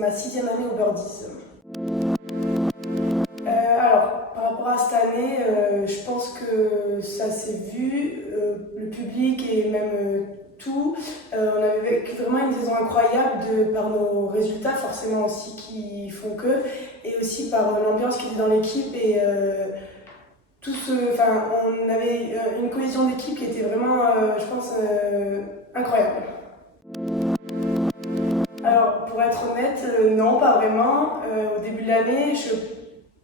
ma 6e année au Birdies. Alors, par rapport à cette année, je pense que ça s'est vu, le public et même tout. On avait vécu vraiment une saison incroyable par nos résultats, forcément aussi qui font que, et aussi par l'ambiance qui était dans l'équipe et on avait une cohésion d'équipe qui était vraiment, je pense, incroyable. Alors, pour être honnête, non, pas vraiment. Au début de l'année, je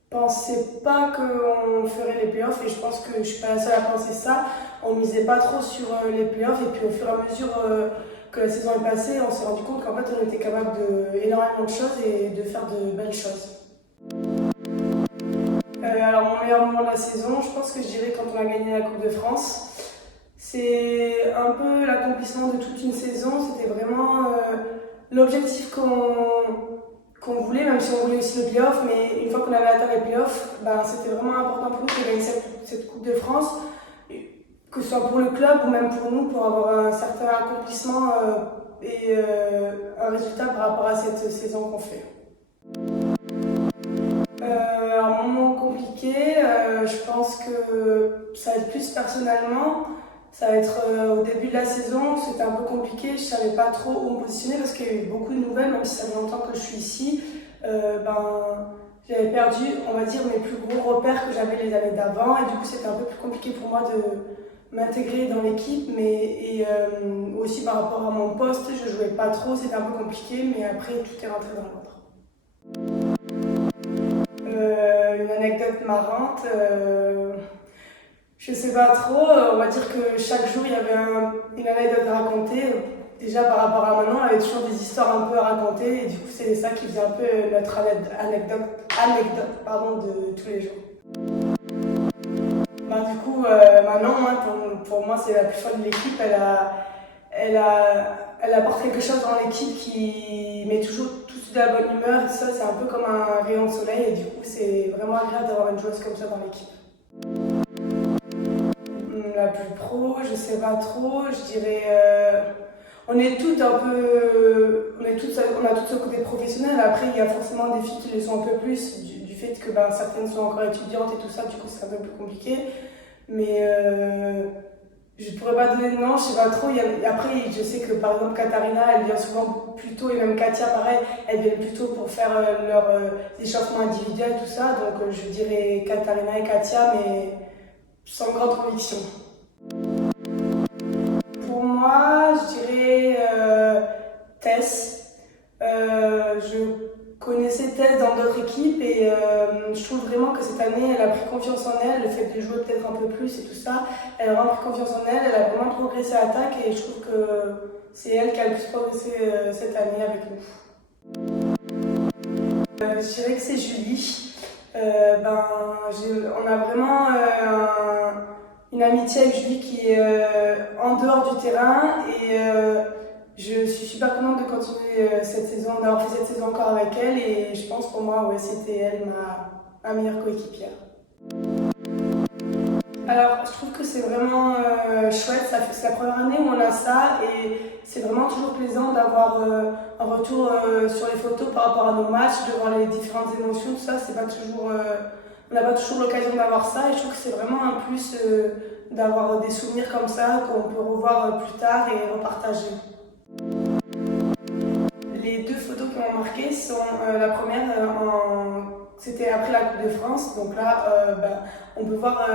pensais pas qu'on ferait les playoffs et je pense que je suis pas la seule à penser ça. On misait pas trop sur les playoffs et puis au fur et à mesure que la saison est passée, on s'est rendu compte qu'en fait on était capable d'énormément de choses et de faire de belles choses. Alors mon meilleur moment de la saison, je pense que je dirais quand on a gagné la Coupe de France. C'est un peu l'accomplissement de toute une saison, c'était vraiment l'objectif qu'on voulait, même si on voulait aussi le playoff, mais une fois qu'on avait atteint les playoffs, ben, c'était vraiment important pour nous de gagner cette Coupe de France, que ce soit pour le club ou même pour nous, pour avoir un certain accomplissement et un résultat par rapport à cette saison qu'on fait. Un moment compliqué, je pense que ça va être plus personnellement. Ça va être au début de la saison, c'était un peu compliqué, je savais pas trop où me positionner parce qu'il y a eu beaucoup de nouvelles, même si ça fait longtemps que je suis ici. J'avais perdu, on va dire, mes plus gros repères que j'avais les années d'avant et du coup c'était un peu plus compliqué pour moi de m'intégrer dans l'équipe, et aussi par rapport à mon poste, je jouais pas trop, c'était un peu compliqué, mais après tout est rentré dans l'ordre. Une anecdote marrante. Je sais pas trop, on va dire que chaque jour il y avait une anecdote à raconter. Déjà par rapport à Manon, elle avait toujours des histoires un peu à raconter et du coup c'est ça qui faisait un peu notre anecdote de tous les jours. Du coup, Manon, pour moi c'est la plus folle de l'équipe, elle apporte quelque chose dans l'équipe qui met toujours tous de la bonne humeur et tout ça, c'est un peu comme un rayon de soleil et du coup c'est vraiment agréable d'avoir une joueuse comme ça dans l'équipe. La plus pro, je sais pas trop, je dirais. On est toutes un peu. On a toutes ce côté professionnel. Après, il y a forcément des filles qui le sont un peu plus, du fait que certaines sont encore étudiantes et tout ça, du coup, c'est un peu plus compliqué. Mais je pourrais pas donner de nom, je sais pas trop. Après, je sais que par exemple, Katharina, elle vient souvent plus tôt, et même Katia, pareil, elle vient plus tôt pour faire leurs échauffements individuels, tout ça. Donc, je dirais Katharina et Katia, mais sans grande conviction. Pour moi, je dirais Tess. Je connaissais Tess dans d'autres équipes et je trouve vraiment que cette année, elle a pris confiance en elle, le fait de jouer peut-être un peu plus et tout ça. Elle a vraiment pris confiance en elle, elle a vraiment progressé à l'attaque et je trouve que c'est elle qui a le plus progressé cette année avec nous. Je dirais que c'est Julie. On a vraiment une amitié avec Julie qui est en dehors du terrain et je suis super contente de continuer cette saison, d'avoir fait cette saison encore avec elle et je pense pour moi, ouais, c'était elle ma meilleure coéquipière. Alors, je trouve que c'est vraiment chouette, c'est la première année où on a ça et c'est vraiment toujours plaisant d'avoir un retour sur les photos par rapport à nos matchs, de voir les différentes émotions, tout ça, c'est pas toujours, on n'a pas toujours l'occasion d'avoir ça et je trouve que c'est vraiment un plus d'avoir des souvenirs comme ça qu'on peut revoir plus tard et repartager. Les deux photos qui m'ont marqué sont la première, c'était après la Coupe de France. Donc là, on peut voir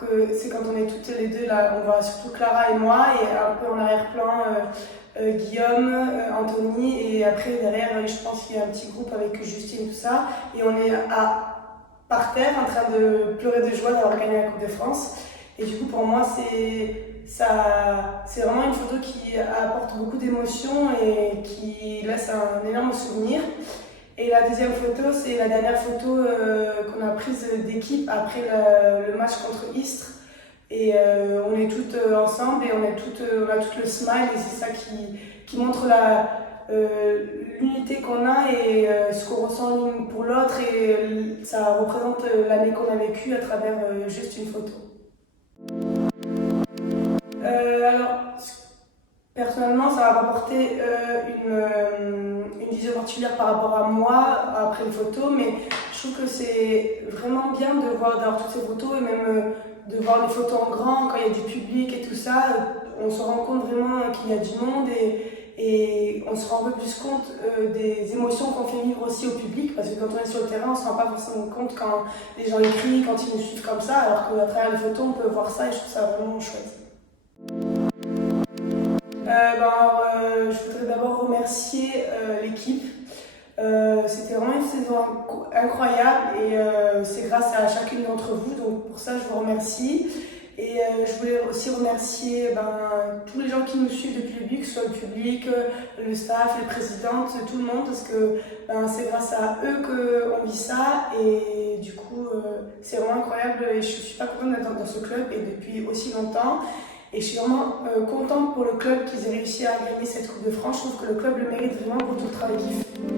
que c'est quand on est toutes les deux là, on voit surtout Clara et moi, et un peu en arrière-plan Guillaume, Anthony, et après derrière, je pense qu'il y a un petit groupe avec Justine, tout ça, et on est par terre en train de pleurer de joie d'avoir gagné la Coupe de France. Et du coup, pour moi, c'est vraiment une photo qui apporte beaucoup d'émotions et qui laisse un énorme souvenir. Et la deuxième photo, c'est la dernière photo qu'on a prise d'équipe après le match contre Istres. Et on est toutes ensemble et on a toutes le smile et c'est ça qui montre l'unité qu'on a et ce qu'on ressent l'une pour l'autre et ça représente l'année qu'on a vécue à travers juste une photo. Alors, Personnellement, ça m'a apporté une vision particulière par rapport à moi après les photos, mais je trouve que c'est vraiment bien de voir d'avoir toutes ces photos et même de voir les photos en grand quand il y a du public et tout ça. On se rend compte vraiment qu'il y a du monde et on se rend un peu plus compte des émotions qu'on fait vivre aussi au public, parce que quand on est sur le terrain, on ne se rend pas forcément compte quand les gens écrivent, quand ils nous suivent comme ça, alors qu'à travers les photos, on peut voir ça et je trouve ça vraiment chouette. Je voudrais d'abord remercier l'équipe. C'était vraiment une saison incroyable et c'est grâce à chacune d'entre vous, donc pour ça je vous remercie. Et je voulais aussi remercier tous les gens qui nous suivent depuis le début, que ce soit le public, le staff, les présidentes, tout le monde, parce que c'est grâce à eux qu'on vit ça et du coup c'est vraiment incroyable et je suis super contente d'être dans ce club et depuis aussi longtemps. Et je suis vraiment contente pour le club qu'ils aient réussi à gagner cette Coupe de France. Je trouve que le club le mérite vraiment pour tout le travail qu'il fait.